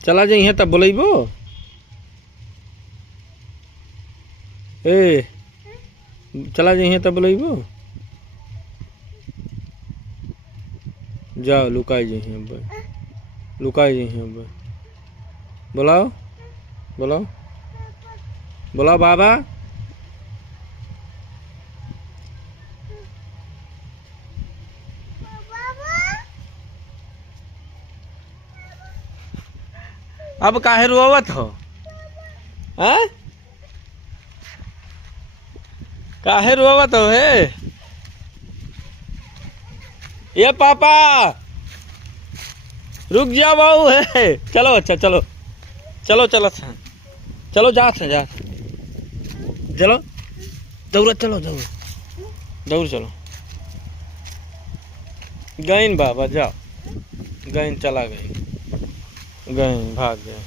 चला जाइए तब बोलेबो। ए चला जाइए तब बोलेबो। जाओ लुकाई जाइए अब, लुकाई जाइए अब। बुलाओ बुलाओ बुलाओ बाबा। अब काहे रोवत हो? हैं? काहे रोवत हो हे? ये पापा रुक जाओ बाबू है। चलो अच्छा चलो चलो चलो चलो जा चलो दौड़ चलो दौड़ दौड़ चलो। गईन बाबा जाओ, गईन चला गई, गईन भाग गए।